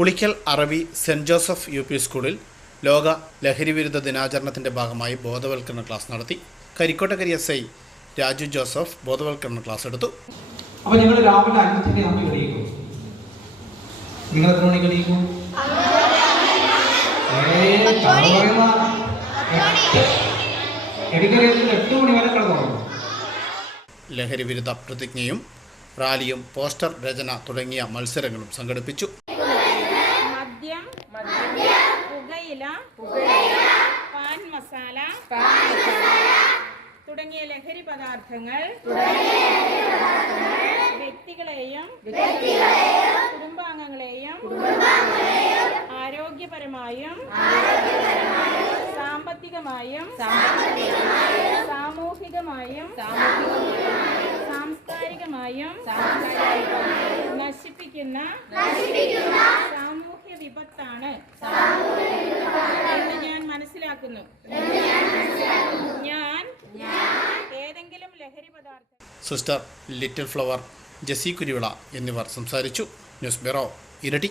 ഉളിക്കൽ അറബി saint Joseph U P സ്കൂളിൽ ലോക ലഹരിവിരുദ്ധ ദിനാചരണത്തിന്റെ ഭാഗമായി ബോധവൽക്കരണ ക്ലാസ് നടത്തി കരിക്കോട്ടക്കരി എസ് ഐ രാജു ജോസഫ് ബോധവൽക്കരണ ക്ലാസ് എടുത്തു. അപ്പോൾ ഞങ്ങൾ രാവിലെ അഞ്ചിന് അമ്മ എണീക്കും നിങ്ങൾ എത്ര മണിക്ക് എട്ട്. എനിക്കറിയാം എട്ട് മണി വരെ ലഹരി ലഹരിവിരുദ്ധ പ്രതിജ്ഞയും റാലിയും പോസ്റ്റർ രചന തുടങ്ങിയ മത്സരങ്ങളും സംഘടിപ്പിച്ചു. പുകയില പാൻ മസാല തുടങ്ങിയ ലഹരി പദാർത്ഥങ്ങൾ വ്യക്തികളെയും കുടുംബാംഗങ്ങളെയും ആരോഗ്യപരമായും സാമ്പത്തികമായും സാമൂഹികമായും സാംസ്കാരികമായും നശിപ്പിക്കുന്ന വിപത്താണ് എന്ന് ഞാൻ മനസ്സിലാക്കുന്നു. ഞാൻ ഏതെങ്കിലും ലഹരി പദാർത്ഥം സിസ്റ്റർ ലിറ്റിൽ ഫ്ലവർ ജസി കുരുവിള എന്നിവർ സംസാരിച്ചു. ന്യൂസ് ബ്യൂറോ ഇരട്ടി.